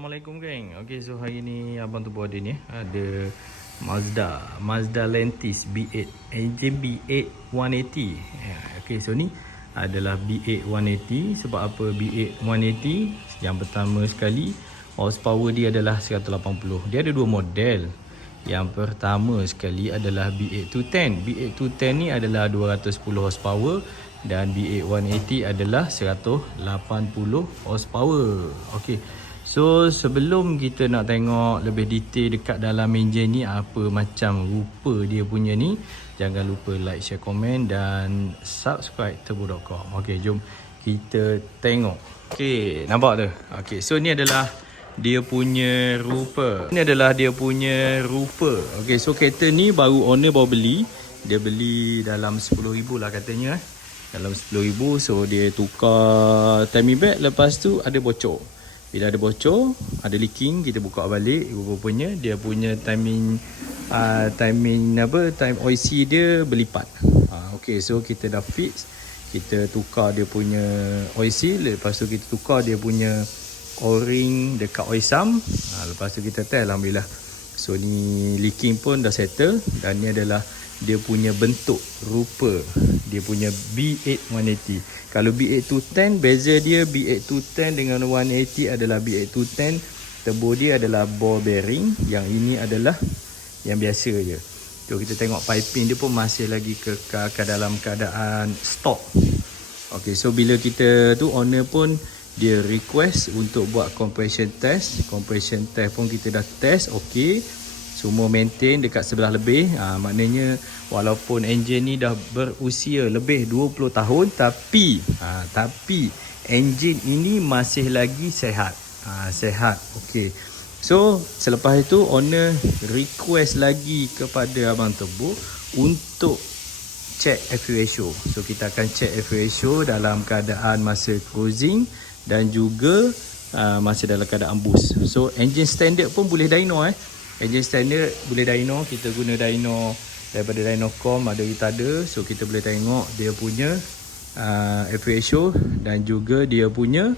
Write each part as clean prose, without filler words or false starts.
Assalamualaikum geng. Okey, so hari ni abang tu bawa dia ni ada Mazda Lantis B8 engine B8 180. Okey, so ni adalah B8 180. Sebab apa B8 180? Yang pertama sekali, horsepower dia adalah 180. Dia ada dua model. Yang pertama sekali adalah B8 210. B8 210 ni adalah 210 horsepower dan B8 180 adalah 180 horsepower. Okey. So sebelum kita nak tengok lebih detail dekat dalam enjin ni apa macam rupa dia punya ni, jangan lupa like, share, komen dan subscribe turbo.com. Okey, jom kita tengok. Okey, nampak tu? Okey, so ni adalah dia punya rupa. Ini adalah dia punya rupa. Okey, so kereta ni baru owner baru beli. Dia beli dalam 10,000 lah katanya. Dalam 10,000, so dia tukar timing belt. Lepas tu ada bocor. Bila ada bocor, ada leaking, kita buka balik. Rupanya dia punya time OIC dia berlipat. Okey, so kita dah fix. Kita tukar dia punya OIC. Lepas tu kita tukar dia punya O-ring dekat oil-sum. Lepas tu kita test, alhamdulillah. So ni leaking pun dah settle. Dan ni adalah dia punya bentuk rupa dia punya B8 180. Kalau B8 210, beza dia B8 210 dengan 180 adalah B8 210 turbo dia adalah ball bearing, yang ini adalah yang biasa je. So kita tengok piping dia pun masih lagi kekal dalam keadaan stock. Okey, so bila kita tu owner pun dia request untuk buat compression test. Compression test pun kita dah test, okey. Semua maintain dekat 11 lebih. Maknanya walaupun enjin ni dah berusia lebih 20 tahun tapi enjin ini masih lagi sehat. Sehat. Okey. So selepas itu owner request lagi kepada abang Turbo untuk check fuel ratio. So kita akan check fuel ratio dalam keadaan masa cruising dan juga masa dalam keadaan boost. So engine standard pun boleh dyno. Engine standard boleh dyno. Kita guna dyno daripada Dynocom, ada retarder. So kita boleh tengok dia punya fuel ratio dan juga dia punya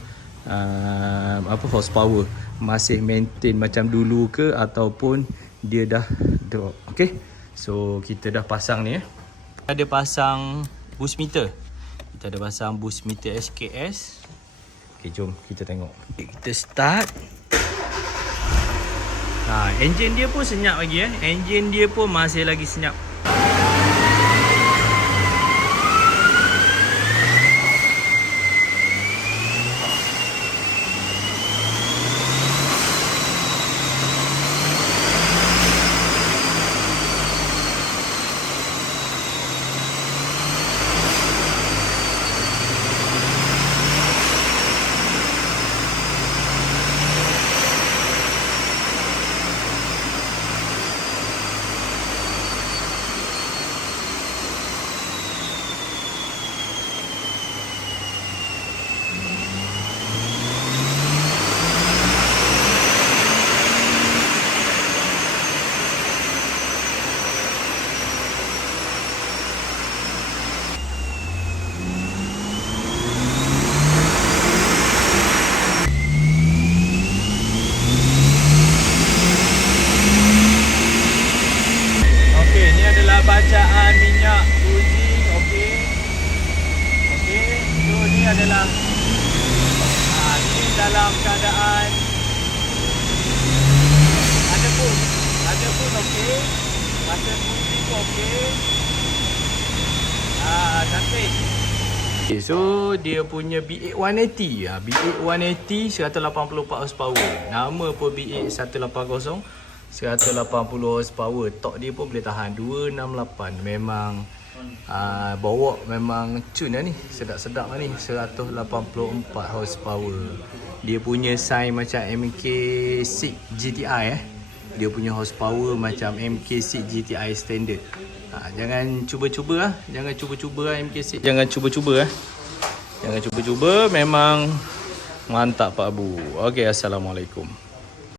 horsepower masih maintain macam dulu ke ataupun dia dah drop. Okey. So kita dah pasang ni. Ada pasang boost meter. Kita ada pasang boost meter SKS. Okey, jom kita tengok. Okay, kita start. Enjin dia pun senyap lagi. Enjin dia pun masih lagi senyap. Bacaan minyak cruising, okey. So ni adalah ini dalam keadaan ada pun okey. Masa cruising pun okey. Cantik. Okay, so dia punya B8 180. B8 180 184 horsepower. Nama pun B8 180. 180 horsepower. Torque dia pun boleh tahan 268. Memang bawa memang cun lah ni. Sedap-sedap lah ni. 184 horsepower. Dia punya sign macam MK6 GTI Dia punya horsepower macam MK6 GTI standard. Jangan cuba-cuba lah. Jangan cuba-cuba lah MK6. Jangan cuba-cuba lah. Jangan cuba-cuba. Memang mantap Pak Abu. Okey, Assalamualaikum.